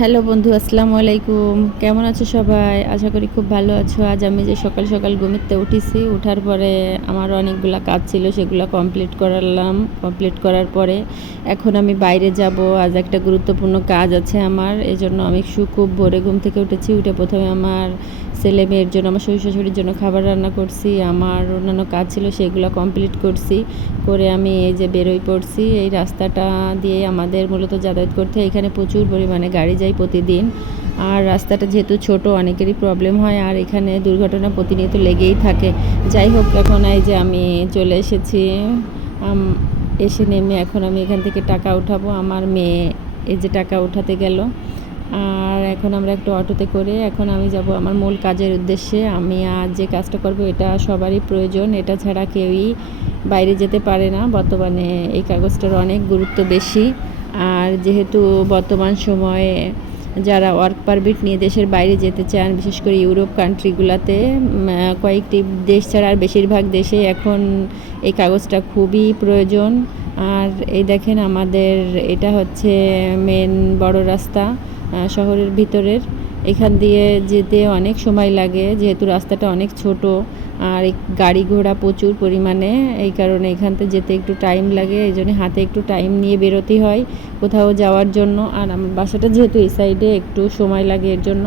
Hello বন্ধু, আসসালামু আলাইকুম। কেমন আছো সবাই? আশা করি খুব ভালো আছো। আজ আমি যে সকাল সকাল ঘুমিতে উঠেছি, উঠার পরে আমার অনেকগুলো কাজ ছিল, সেগুলো কমপ্লিট করালাম। কমপ্লিট করার পরে এখন আমি বাইরে যাব। আজ একটা গুরুত্বপূর্ণ কাজ আছে আমার, এজন্য জন্য আমি খুব ভোরে ঘুম থেকে উঠেছি। উঠে প্রথমে আমার ছেলে মেয়ের জন্য, আমার শ্বশুর শাশুড়ির জন্য খাবার রান্না করছি, আমার অন্যান্য কাজ ছিল সেগুলো কমপ্লিট করছি, করে আমি এই যে বেরোই পড়ছি, এই রাস্তাটা দিয়ে আমাদের মূলত যাতায়াত করতে। এখানে প্রচুর পরিমাণে গাড়ি যায় প্রতিদিন, আর রাস্তাটা যেহেতু ছোট, অনেকেরই প্রবলেম হয়, আর এখানে দুর্ঘটনা প্রতিনিয়ত লেগেই থাকে যাই হোক, এখন এই যে আমি চলে এসেছি এসে নেমে এখন আমি এখান থেকে টাকা উঠাবো আমার মেয়ে এই যে টাকা উঠাতে গেল আর এখন আমরা একটা অটোতে করে এখন আমি যাব আমার মূল কাজের উদ্দেশ্যে। আমি আজ যে কাজটা করব এটা সবারই প্রয়োজন। এটা ছাড়া কেউই বাইরে যেতে পারে না। বর্তমানে এই কাগজটার অনেক গুরুত্ব বেশি। আর যেহেতু বর্তমান সময়ে যারা ওয়ার্ক পারমিট নিয়ে দেশের বাইরে যেতে চান, বিশেষ করে ইউরোপ কান্ট্রিগুলোতে কয়েকটি দেশ ছাড়া আর বেশিরভাগ দেশে এখন এই কাগজটা খুবই প্রয়োজন। আর এই দেখেন আমাদের এটা হচ্ছে মেন বড় রাস্তা। শহরের ভিতরের। এখান দিয়ে যেতে অনেক সময় লাগে, যেহেতু রাস্তাটা অনেক ছোট আর গাড়ি ঘোড়া প্রচুর পরিমাণে। এই কারণে এখান থেকে যেতে একটু টাইম লাগে, এই জন্য হাতে একটু টাইম নিয়ে বেরোতে হয় কোথাও যাওয়ার জন্য। আর আমার বাসাটা যেহেতু এই সাইডে একটু সময় লাগে এর জন্য।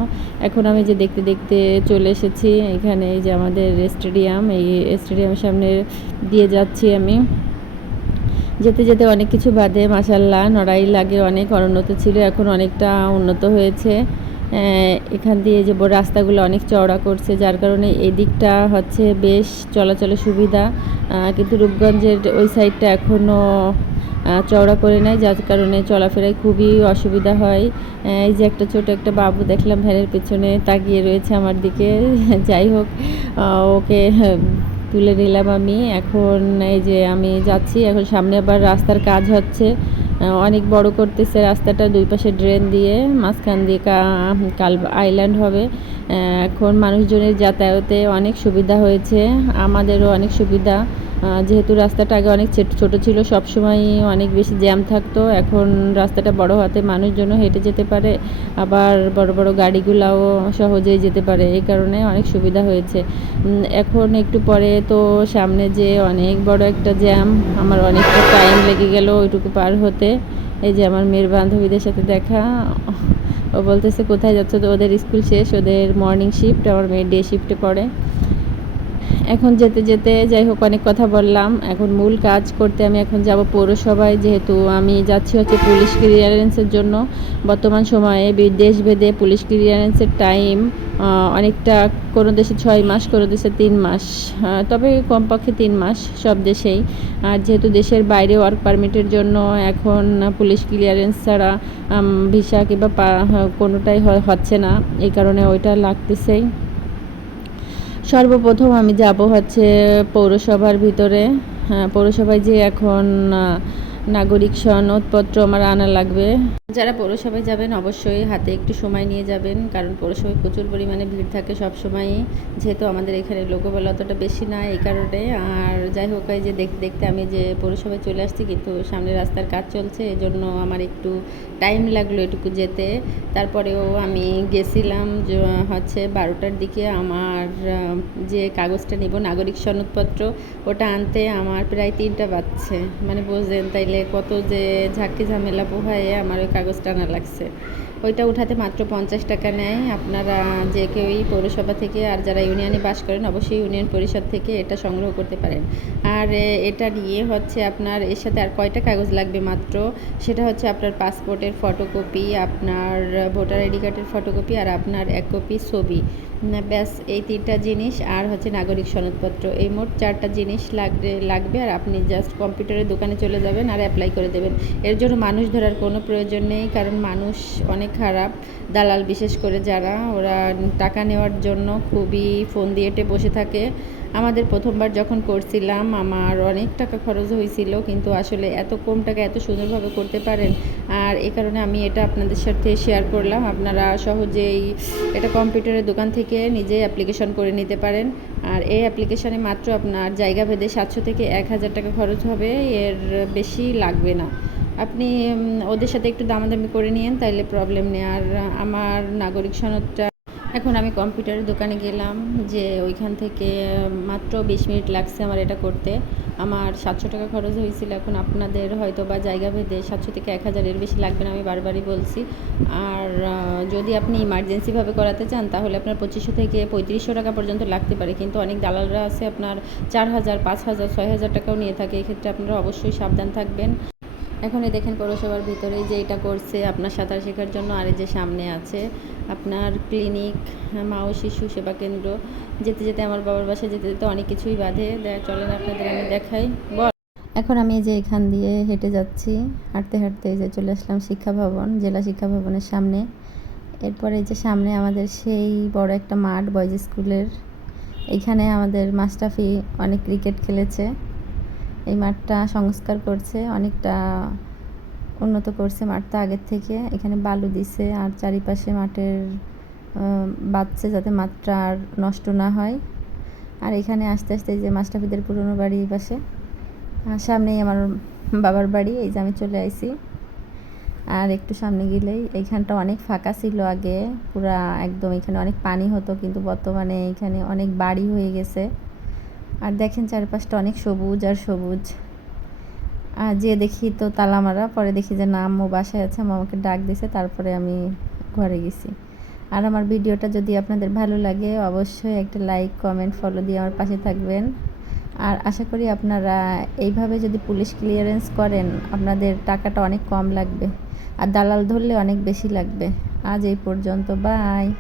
এখন আমি যে দেখতে দেখতে চলে এসেছি, এখানে এই যে আমাদের স্টেডিয়াম এই স্টেডিয়ামের সামনে দিয়ে যাচ্ছি আমি। যেতে যেতে অনেক কিছু বাদে মাসাল্লাহ নড়াই লাগে অনেক অনুন্নত ছিল, এখন অনেকটা উন্নত হয়েছে। এখান দিয়ে যে রাস্তাগুলো অনেক চওড়া করছে, যার কারণে এই দিকটা হচ্ছে বেশ চলাচলের সুবিধা। কিন্তু রূপগঞ্জের ওই সাইডটা এখনও চওড়া করে নেয় যার কারণে চলাফেরায় খুবই অসুবিধা হয়। এই যে একটা ছোট একটা বাবু দেখলাম ভ্যানের পিছনে তাকিয়ে রয়েছে আমার দিকে। যাই হোক ওকে তুলে নিলাম আমি। এখন এই যে আমি যাচ্ছি, এখন সামনে আবার রাস্তার কাজ হচ্ছে। অনেক বড় করতেছে রাস্তাটা, দুই পাশে ড্রেন দিয়ে, মাঝখান দিয়ে কাল আইল্যান্ড হবে। এখন মানুষজনের যাতায়াতে অনেক সুবিধা হয়েছে, আমাদেরও অনেক সুবিধা। যেহেতু রাস্তাটা আগে অনেক ছোট ছিল সব সময় অনেক বেশি জ্যাম থাকতো। এখন রাস্তাটা বড় হতে মানুষজনও হেঁটে যেতে পারে, আবার বড় বড় গাড়িগুলাও সহজেই যেতে পারে। এই কারণে অনেক সুবিধা হয়েছে। এখন একটু পরে তো সামনে যে অনেক বড় একটা জ্যাম, আমার অনেকটা টাইম লেগে গেল ওইটুকু পার হতে। এই যে আমার মেয়ের বান্ধবীদের সাথে দেখা, ও বলতেছে, কোথায় যাচ্ছে? তো ওদের স্কুল শেষ, ওদের মর্নিং শিফট আমার মেয়ের ডে শিফটে পড়ে। এখন যেতে যেতে যাই হোক, অনেক কথা বললাম। এখন মূল কাজ করতে আমি এখন যাব পৌরসভায়, যেহেতু আমি যাচ্ছি হচ্ছে পুলিশ ক্লিয়ারেন্সের জন্য। বর্তমান সময়ে বি- দেশভেদে পুলিশ ক্লিয়ারেন্সের টাইম অনেকটা কোনো দেশে ছয় মাস, কোনো দেশে তিন মাস। তবে কমপক্ষে তিন মাস সব দেশেই। আর যেহেতু দেশের বাইরে ওয়ার্ক পারমিটের জন্য এখন পুলিশ ক্লিয়ারেন্স ছাড়া ভিসা কিংবা কোনোটাই হচ্ছে না, এই কারণে ওইটা লাগতেছেই। সর্বপ্রথম আমি যাব হচ্ছে পৌরসভার ভিতরে। হ্যাঁ পৌরসভায় যে এখন নাগরিক সনদপত্র আমার আনা লাগবে। যারা পৌরসভায় যাবেন অবশ্যই হাতে একটু সময় নিয়ে যাবেন, কারণ পৌরসভায় প্রচুর পরিমাণে ভিড় থাকে সব সময়ই যেহেতু আমাদের এখানে লোকবল অতটা বেশি না এই কারণে। আর যাই হোক যে দেখতে দেখতে আমি যে পৌরসভায় চলে আসছি, কিন্তু সামনে রাস্তার কাজ চলছে, এজন্য আমার একটু টাইম লাগল এটুকু যেতে। তারপরেও আমি গেছিলাম হচ্ছে বারোটার দিকে আমার, যে কাগজটা নিব, নাগরিক সনদপত্র, ওটা আনতে আমার প্রায় তিনটা বাজছে। মানে বুঝলেন, তাইলে কত যে ঝাঁকি ঝামেলা পোহায় আমার ওই কাগজটা আনা লাগছে। ওইটা উঠাতে মাত্র পঞ্চাশ টাকা নেয়। আপনারা যে কেউই পৌরসভা থেকে আর যারা ইউনিয়নে বাস করেন, অবশ্যই ইউনিয়ন পরিষদ থেকে এটা সংগ্রহ করতে পারেন। আর এটা নিয়ে হচ্ছে আপনার, এর সাথে আর কয়টা কাগজ লাগবে মাত্র? সেটা হচ্ছে আপনার পাসপোর্টের ফটোকপি, আপনার ভোটার আইডি কার্ডের ফটোকপি আর আপনার এক কপি ছবি। ব্যাস, এই তিনটা জিনিস। আর হচ্ছে নাগরিক সনদপত্র। এই মোট চারটা জিনিস লাগবে লাগবে আর আপনি জাস্ট কম্পিউটারের দোকানে চলে যাবেন আর অ্যাপ্লাই করে দেবেন। এর জন্য মানুষ ধরার কোনো প্রয়োজন নেই। কারণ মানুষ অনেক খারাপ। দালাল বিশেষ করে যারা, ওরা টাকা নেওয়ার জন্য খুবই ফোন দিয়েটে বসে থাকে। আমাদের প্রথমবার যখন করছিলাম, আমার অনেক টাকা খরচ হয়েছিল, কিন্তু আসলে এত কম টাকা এত সুন্দরভাবে করতে পারেন। আর এ কারণে আমি এটা আপনাদের সাথে শেয়ার করলাম। আপনারা সহজেই এটা কম্পিউটারের দোকান থেকে নিজেই অ্যাপ্লিকেশন করে নিতে পারেন। আর এই অ্যাপ্লিকেশানে মাত্র আপনার জায়গা ভেদে সাতশো থেকে এক হাজার টাকা খরচ হবে, এর বেশি লাগবে না। আপনি ওদের সাথে একটু দামাদামি করে নিয়েন, তাইলে প্রবলেম নেই। আর আমার নাগরিক সনদটা, এখন আমি কম্পিউটারের দোকানে গেলাম, যে ওইখান থেকে মাত্র বিশ মিনিট লাগছে আমার এটা করতে। আমার সাতশো টাকা খরচ হয়েছিল, এখন আপনাদের হয়তো বা জায়গা ভেদে সাতশো থেকে এক হাজারের বেশি লাগবে না, আমি বারবারই বলছি। আর যদি আপনি ইমার্জেন্সিভাবে করাতে চান, তাহলে আপনার পঁচিশশো থেকে পঁয়ত্রিশশো টাকা পর্যন্ত লাগতে পারে। কিন্তু অনেক দালালরা আছে, আপনার চার হাজার, পাঁচ হাজার, ছয় হাজার টাকাও নিয়ে থাকে, এক্ষেত্রে আপনারা অবশ্যই সাবধান থাকবেন। এখন এই দেখেন পৌরসভার ভিতরে যে এটা করছে, আপনার সাঁতার শেখার জন্য আর যে সামনে আছে আপনার ক্লিনিক মা ও শিশু সেবা কেন্দ্র। যেতে যেতে আমার বাবার বাসায় যেতে যেতে অনেক কিছুই বাধে। চলেন আপনাদের আমি দেখাই। বল। এখন আমি যে এখান দিয়ে হেঁটে যাচ্ছি, হাঁটতে হাঁটতে যে চলে আসলাম শিক্ষা ভবন, জেলা শিক্ষা ভবনের সামনে। এরপরে এই যে সামনে আমাদের সেই বড় একটা মাঠ বয়েজ স্কুলের এইখানে আমাদের মাস্টাফি অনেক ক্রিকেট খেলেছে। এই মাঠটা সংস্কার করছে, অনেকটা উন্নত করছে মাঠটা আগের থেকে। এখানে বালু দিছে আর চারিপাশে মাঠের বাঁধছে যাতে মাঠটা আর নষ্ট না হয়। আর এখানে আস্তে আস্তে যে মাস্টাফিদের পুরনো বাড়ি এই পাশে। সামনেই আমার বাবার বাড়ি, এই যে আমি চলে আইছি। আর একটু সামনে গেলেই এইখানটা অনেক ফাঁকা ছিল আগে, পুরা একদম এখানে অনেক পানি হতো, কিন্তু বর্তমানে এখানে অনেক বাড়ি হয়ে গেছে। আর দেখেন চারপাশটা অনেক সবুজ আর সবুজ। আর যে দেখি তো তালা মারা পরে দেখি যে না, আম্মু বাসায় আছে আমাকে ডাক দিছে, তারপরে আমি ঘরে গেছি। আর আমার ভিডিওটা যদি আপনাদের ভালো লাগে, অবশ্যই একটা লাইক, কমেন্ট, ফলো দিয়ে আমার পাশে থাকবেন। আর আশা করি আপনারা এইভাবে যদি পুলিশ ক্লিয়ারেন্স করেন, আপনাদের টাকাটা অনেক কম লাগবে। আর দালাল ধরলে অনেক বেশি লাগবে। আজ এই পর্যন্ত, বাই।